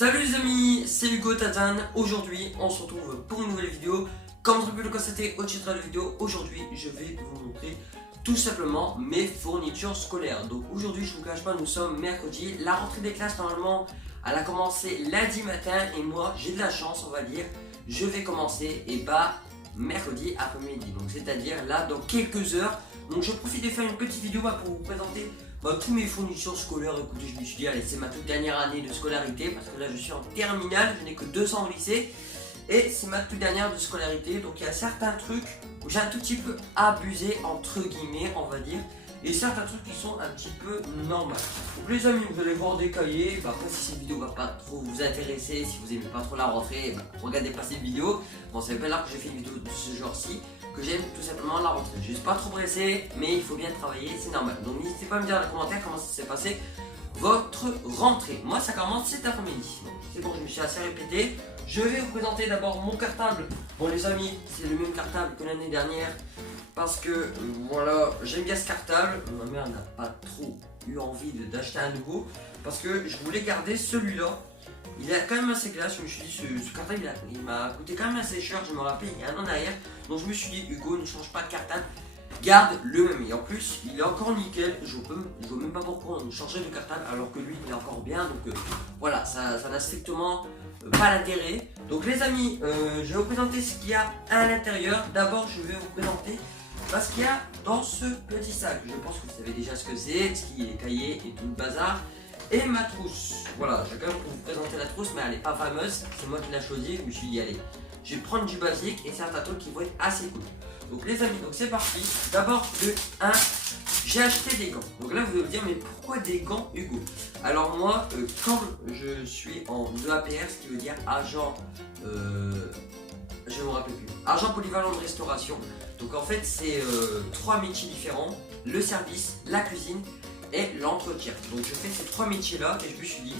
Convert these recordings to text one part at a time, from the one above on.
Salut les amis, c'est Hugo Tatane. Aujourd'hui, on se retrouve pour une nouvelle vidéo. Comme vous avez pu le constater au titre de la vidéo, aujourd'hui, je vais vous montrer tout simplement mes fournitures scolaires. Donc aujourd'hui, je vous cache pas, nous sommes mercredi. La rentrée des classes, normalement, elle a commencé lundi matin. Et moi, j'ai de la chance, on va dire. Je vais commencer, et bah, mercredi après-midi. Donc c'est-à-dire là, dans quelques heures. Donc je profite de faire une petite vidéo pour vous présenter tous mes fournitures scolaires. Écoutez, je me suis dit, allez, c'est ma toute dernière année de scolarité parce que là je suis en terminale, je n'ai que 200 au lycée et c'est ma toute dernière de scolarité. Donc il y a certains trucs où j'ai un tout petit peu abusé, entre guillemets, on va dire, et certains trucs qui sont un petit peu normaux. Donc les amis, vous allez voir des cahiers. Après, si cette vidéo va pas trop vous intéresser, si vous aimez pas trop la rentrée, regardez pas cette vidéo. Bon, ça fait pas là que j'ai fait une vidéo de ce genre-ci, que j'aime tout simplement la rentrée. Je suis pas trop pressé, mais il faut bien travailler, c'est normal. Donc n'hésitez pas à me dire dans les commentaires comment ça s'est passé votre rentrée. Moi, ça commence cet après-midi. C'est bon, je me suis assez répété. Je vais vous présenter d'abord mon cartable. Bon les amis, c'est le même cartable que l'année dernière parce que voilà, j'aime bien ce cartable. Ma mère n'a pas trop eu envie d'acheter un nouveau parce que je voulais garder celui-là. Il est quand même assez classe. Je me suis dit, ce cartable il m'a coûté quand même assez cher. Je me rappelle, il y a un an en arrière. Donc je me suis dit, Hugo, ne change pas de cartable, garde le même. Et en plus, il est encore nickel. Je vois même pas pourquoi on changerait de cartable alors que lui, il est encore bien. Donc voilà, ça n'a strictement pas d'intérêt. Donc les amis, je vais vous présenter ce qu'il y a à l'intérieur. D'abord, je vais vous présenter ce qu'il y a dans ce petit sac. Je pense que vous savez déjà ce que c'est, ce qui est cahier et tout le bazar. Et ma trousse, voilà, je vais quand même vous présenter la trousse, mais elle n'est pas fameuse, c'est moi qui l'ai choisie. Je me suis dit, allez, je vais prendre du basique et certains trucs qui vont être assez cool. Donc les amis, donc c'est parti. D'abord, de 1, j'ai acheté des gants. Donc là, vous allez me dire, mais pourquoi des gants, Hugo? Alors moi, comme je suis en EAPR, ce qui veut dire agent, je ne me rappelle plus, agent polyvalent de restauration. Donc en fait, c'est 3 métiers différents, le service, la cuisine et l'entretien. Donc je fais ces 3 métiers là et je me suis dit,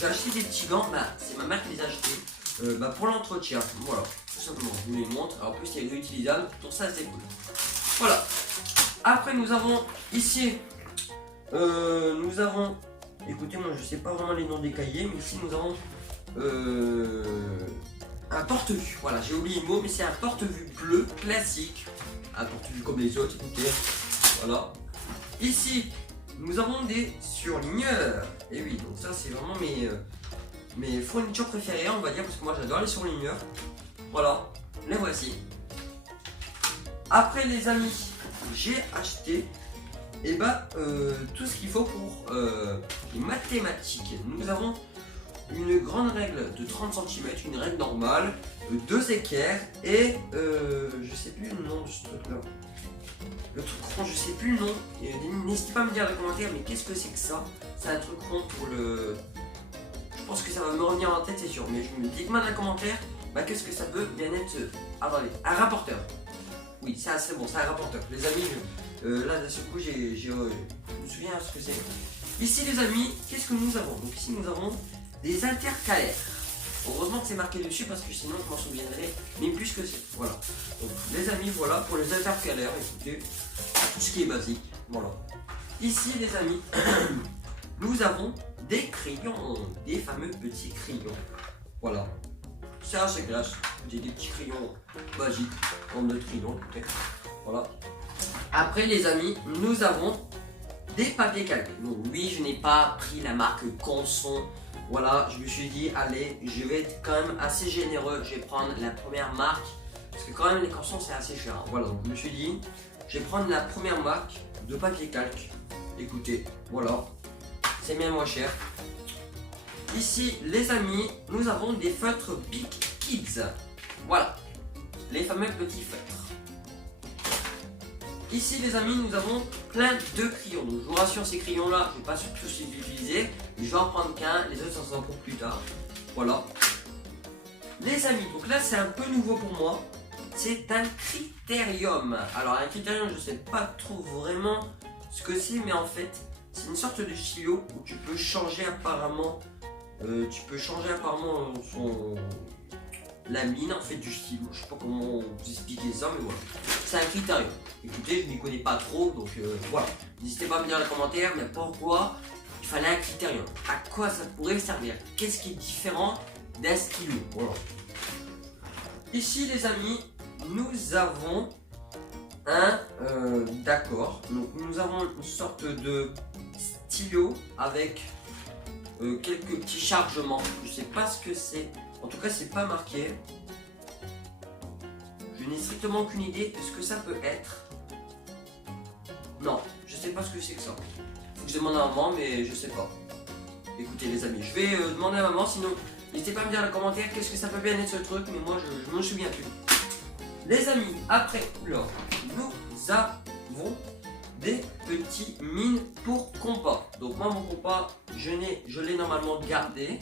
j'ai acheté des petits gants, c'est ma mère qui les a achetés pour l'entretien. Voilà, tout simplement, je vous les montre. Alors, en plus, c'est réutilisable, pour ça c'est cool. Voilà. Après, nous avons ici, écoutez, moi je sais pas vraiment les noms des cahiers, mais ici nous avons un porte-vue. Voilà, j'ai oublié le mot, mais c'est un porte-vue bleu classique, un porte-vue comme les autres. Écoutez, voilà. Ici, nous avons des surligneurs. Et oui, donc ça c'est vraiment mes fournitures préférées, on va dire, parce que moi j'adore les surligneurs. Voilà, les voici. Après les amis, j'ai acheté tout ce qu'il faut pour les mathématiques. Nous avons une grande règle de 30 cm, une règle normale, 2 équerres et je sais plus le nom de ce truc là. Le truc rond, je sais plus le nom. N'hésitez pas à me dire dans les commentaires, mais qu'est-ce que c'est que ça? C'est un truc rond pour le. Je pense que ça va me revenir en tête, c'est sûr. Mais dites-moi dans les commentaires, qu'est-ce que ça peut bien être. Attendez, un rapporteur. Oui, c'est assez bon, c'est un rapporteur. Les amis, là d'un seul coup, je me souviens ce que c'est. Ici, les amis, qu'est-ce que nous avons? Donc ici, nous avons des intercalaires. Heureusement que c'est marqué dessus parce que sinon je m'en souviendrai même plus que c'est. Voilà. Donc les amis, voilà pour les intercalaires, écoutez, tout ce qui est basique. Voilà. Ici les amis, nous avons des crayons, des fameux petits crayons. Voilà. C'est assez classe. J'ai des petits crayons basiques, comme notre crayon, écoutez. Voilà. Après les amis, nous avons des papiers calqués. Donc oui, je n'ai pas pris la marque Canson. Voilà, je me suis dit, allez, je vais être quand même assez généreux, je vais prendre la première marque, parce que quand même les Cansons c'est assez cher. Voilà, donc je me suis dit, je vais prendre la première marque de papier calque. Écoutez, voilà, c'est bien moins cher. Ici, les amis, nous avons des feutres Bic Kids. Voilà, les fameux petits feutres. Ici les amis, nous avons plein de crayons. Donc je vous rassure, ces crayons là, je ne vais pas tous les utiliser. Je vais en prendre qu'un, les autres ça sera pour plus tard. Voilà. Les amis, donc là c'est un peu nouveau pour moi. C'est un critérium. Alors un critérium, je ne sais pas trop vraiment ce que c'est, mais en fait c'est une sorte de stylo où tu peux changer apparemment la mine en fait du stylo. Je sais pas comment vous expliquer ça, mais voilà. C'est un critérium. Écoutez, je m'y connais pas trop, donc voilà. N'hésitez pas à me dire dans les commentaires, mais pourquoi il fallait un critérium. À quoi ça pourrait servir? Qu'est-ce qui est différent d'un stylo? Voilà. Ici les amis, nous avons un d'accord. Donc nous avons une sorte de stylo avec quelques petits chargements. Je sais pas ce que c'est. En tout cas c'est pas marqué. Je n'ai strictement aucune idée de ce que ça peut être. Non, je sais pas ce que c'est que ça. Faut que je demande à maman, mais je sais pas. Écoutez les amis, je vais demander à maman, sinon n'hésitez pas à me dire dans les commentaires qu'est-ce que ça peut bien être ce truc, mais moi je me souviens plus. Les amis, après couleur, nous avons des petits mines pour compas. Donc moi mon compas, je l'ai normalement gardé.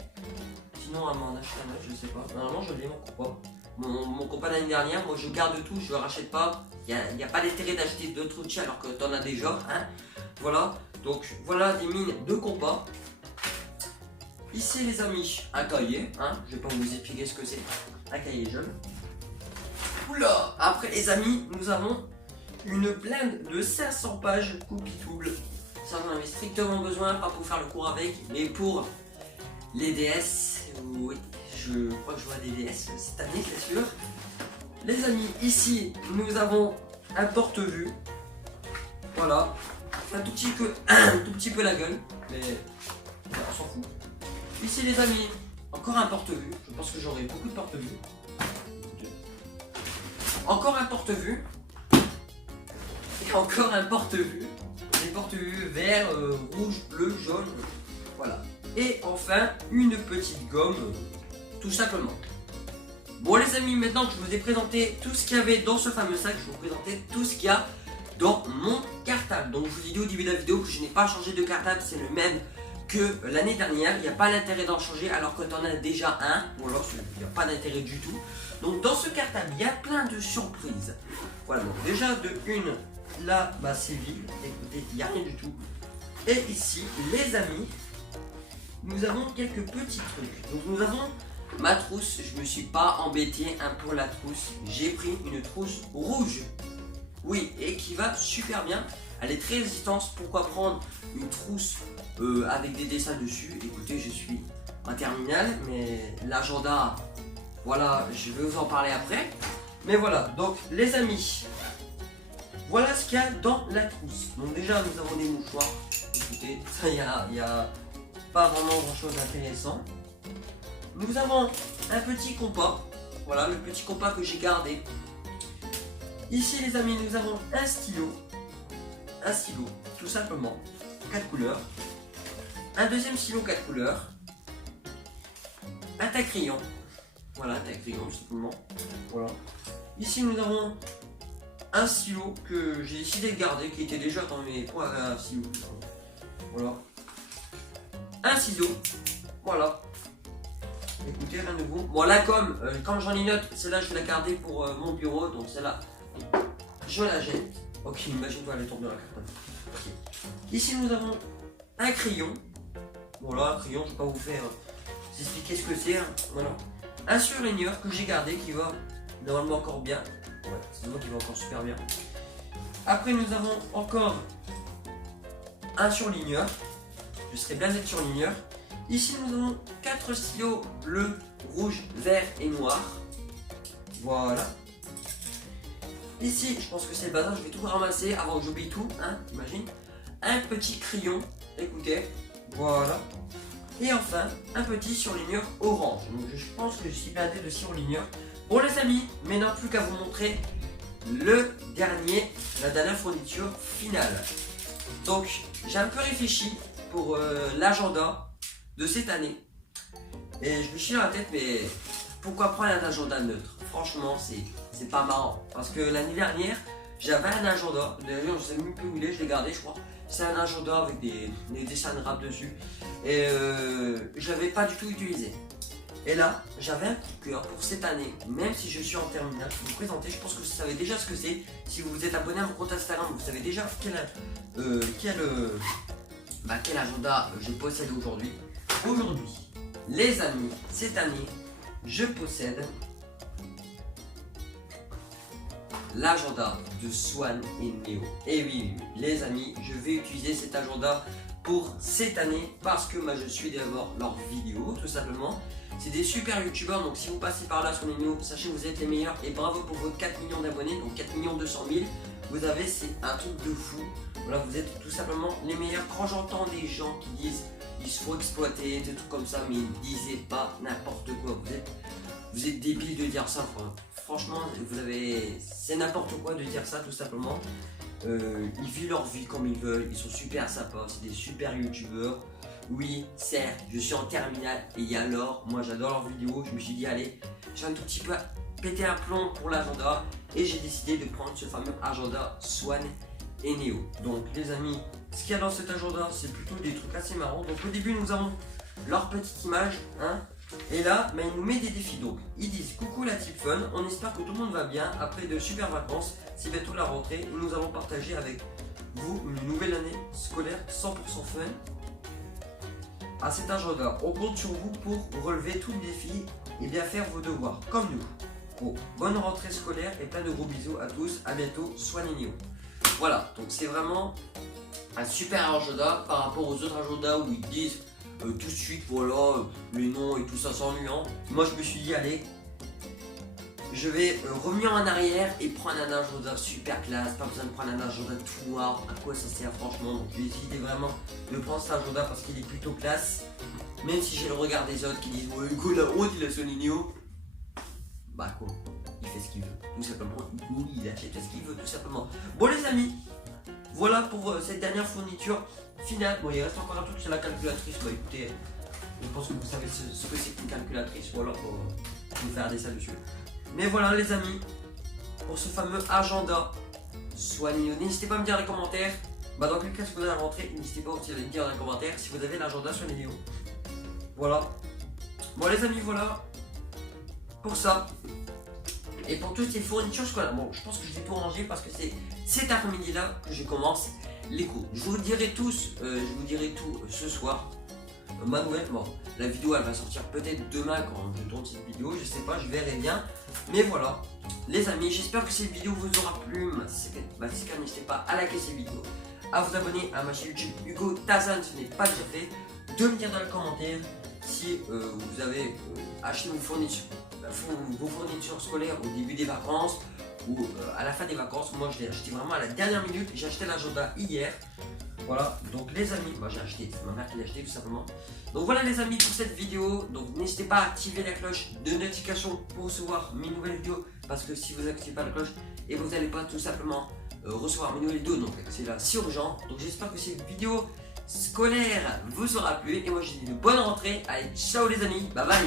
Sinon elle m'en achète un autre, je sais pas. Normalement je l'ai mon compas. Mon compas l'année dernière, moi je garde tout, je ne rachète pas. Il n'y a pas d'intérêt d'acheter d'autres outils alors que tu en as déjà. Hein. Voilà, donc voilà des mines de compas. Ici les amis, un cahier. Hein. Je ne vais pas vous expliquer ce que c'est. Un cahier jaune. Oula. Après les amis, nous avons une blinde de 500 pages Coupitool. Ça on en avait strictement besoin, pas pour faire le cours avec, mais pour les DS. Oui, je crois que je vois des DS cette année, c'est sûr. Les amis, ici nous avons un porte-vue. Voilà, un tout petit peu la gueule, mais on s'en fout. Ici les amis, encore un porte-vue. Je pense que j'aurai beaucoup de porte-vue. Encore un porte-vue. Et encore un porte-vue. Des porte-vue vert, rouge, bleu, jaune. Voilà. Et enfin, une petite gomme, tout simplement. Bon les amis, maintenant que je vous ai présenté tout ce qu'il y avait dans ce fameux sac, je vais vous présenter tout ce qu'il y a dans mon cartable. Donc je vous ai dit au début de la vidéo que je n'ai pas changé de cartable, c'est le même que l'année dernière. Il n'y a pas l'intérêt d'en changer alors que tu en as déjà un. Ou alors il n'y a pas d'intérêt du tout. Donc dans ce cartable, il y a plein de surprises. Voilà, donc déjà de une, là, bah, c'est vide. Écoutez, il n'y a rien du tout. Et ici, les amis, nous avons quelques petits trucs. Donc nous avons ma trousse. Je me suis pas embêté pour la trousse. J'ai pris une trousse rouge. Oui, et qui va super bien. Elle est très résistante. Pourquoi prendre une trousse avec des dessins dessus? Écoutez, je suis en terminale, mais l'agenda, voilà, je vais vous en parler après. Mais voilà, donc les amis, voilà ce qu'il y a dans la trousse. Donc déjà, nous avons des mouchoirs. Écoutez, ça, il y a pas vraiment grand chose d'intéressant. Nous avons un petit compas. Voilà, le petit compas que j'ai gardé. Ici les amis, nous avons un stylo, tout simplement, 4 couleurs. Un deuxième stylo 4 couleurs. Un taille-crayon. Voilà, un taille-crayon tout simplement. Voilà. Ici nous avons un stylo que j'ai décidé de garder, qui était déjà dans mes points à stylo. Voilà. Un ciseau. Voilà. Écoutez, rien de nouveau. Bon, là, comme j'en ai une autre, celle-là, je vais la garder pour mon bureau. Donc, celle-là, je la jette. Ok, imagine-toi, elle tombe dans la carte. Okay. Ici, nous avons un crayon. Voilà, un crayon, je ne vais pas vous faire expliquer ce que c'est. Hein. Voilà. Un surligneur que j'ai gardé qui va normalement encore bien. Ouais, c'est moi qui va encore super bien. Après, nous avons encore un surligneur. Je serai blasé de surligneur. Ici, nous avons 4 stylos bleu, rouge, vert et noir. Voilà. Ici, je pense que c'est le bazar. Je vais tout ramasser avant que j'oublie tout. Hein, t'imagines? Un petit crayon. Écoutez. Voilà. Et enfin, un petit surligneur orange. Donc, je pense que je suis blindé de surligneur. Bon, les amis, maintenant plus qu'à vous montrer la dernière fourniture finale. Donc, j'ai un peu réfléchi pour l'agenda de cette année. Et je me suis dans la tête, mais pourquoi prendre un agenda neutre? Franchement, c'est pas marrant. Parce que l'année dernière, j'avais un agenda. D'ailleurs, je sais même plus où il est, je l'ai gardé, je crois. C'est un agenda avec des dessins de rap dessus. Et je l'avais pas du tout utilisé. Et là, j'avais un coup de cœur pour cette année, même si je suis en terminale, je vais vous présenter. Je pense que vous savez déjà ce que c'est. Si vous vous êtes abonné à mon compte Instagram, vous savez déjà quel agenda je possède aujourd'hui. Aujourd'hui, les amis, cette année, je possède l'agenda de Swan et Neo. Et oui, les amis, je vais utiliser cet agenda pour cette année parce que je suis d'abord leurs vidéos tout simplement. C'est des super youtubeurs, donc si vous passez par là sur les vidéos, sachez que vous êtes les meilleurs et bravo pour vos 4 millions d'abonnés, donc 4 200 000. Vous avez, c'est un truc de fou. Voilà, vous êtes tout simplement les meilleurs. Quand j'entends des gens qui disent il faut exploiter, des trucs comme ça, mais ne disez pas n'importe quoi. Vous êtes débile de dire ça, quoi. Franchement, c'est n'importe quoi de dire ça, tout simplement. Ils vivent leur vie comme ils veulent, ils sont super sympas, c'est des super youtubeurs. Oui, certes, je suis en terminale et alors, moi j'adore leurs vidéos. Je me suis dit, allez, j'ai un tout petit peu pété un plomb pour l'agenda et j'ai décidé de prendre ce fameux agenda Swan et Neo. Donc, les amis, ce qu'il y a dans cet agenda, c'est plutôt des trucs assez marrants. Donc, au début, nous avons leur petite image, hein, et là, ils nous mettent des défis. Donc, ils disent coucou la team fun, on espère que tout le monde va bien après de super vacances. C'est bientôt la rentrée et nous allons partager avec vous une nouvelle année scolaire 100% fun. À cet agenda, on compte sur vous pour relever tous les défis et bien faire vos devoirs, comme nous. Bon, bonne rentrée scolaire et plein de gros bisous à tous, à bientôt, Swan et Neo. Voilà, donc c'est vraiment un super agenda par rapport aux autres agendas où ils disent tout de suite, voilà, les noms et tout ça s'ennuyant. Moi je me suis dit, allez, je vais revenir en arrière et prendre un agenda super classe, pas besoin de prendre un agenda tout noir, à quoi ça sert franchement. Donc j'ai décidé vraiment de prendre cet agenda parce qu'il est plutôt classe. Même si j'ai le regard des autres qui disent ouais Hugo la honte, il a son Neo. Bah quoi, il fait ce qu'il veut, tout simplement. Hugo il achète ce qu'il veut, tout simplement. Bon les amis, voilà pour cette dernière fourniture finale. Bon il reste encore un truc sur la calculatrice, bah écoutez, je pense que vous savez ce que c'est qu'une calculatrice, voilà pour vous faire un dessin dessus. Mais voilà les amis, pour ce fameux agenda soigneux, n'hésitez pas à me dire dans les commentaires, dans quel cas si vous allez rentrer, n'hésitez pas aussi à me dire dans les commentaires si vous avez l'agenda soigneux. Voilà. Bon les amis, voilà pour ça. Et pour toutes ces fournitures scolaires, bon je pense que je vais tout ranger parce que c'est cet après-midi là que je commence les cours. Je vous dirai tout ce soir. Ma nouvelle, bon, la vidéo elle va sortir peut-être demain quand je tourne cette vidéo, je sais pas, je verrai bien. Mais voilà, les amis, j'espère que cette vidéo vous aura plu. Si c'est le cas, n'hésitez pas à liker cette vidéo, à vous abonner à ma chaîne YouTube Hugo Tazan si ce n'est pas déjà fait, de me dire dans les commentaires si vous avez acheté vos fournitures scolaires au début des vacances ou à la fin des vacances. Moi je l'ai acheté vraiment à la dernière minute, j'ai acheté l'agenda hier. Voilà, donc les amis, moi j'ai acheté, c'est ma mère qui l'a acheté tout simplement. Donc voilà les amis pour cette vidéo, donc n'hésitez pas à activer la cloche de notification pour recevoir mes nouvelles vidéos. Parce que si vous n'activez pas la cloche, et vous n'allez pas tout simplement recevoir mes nouvelles vidéos, donc c'est là si urgent. Donc j'espère que cette vidéo scolaire vous aura plu, et moi je vous dis une bonne rentrée, allez ciao les amis, bye bye.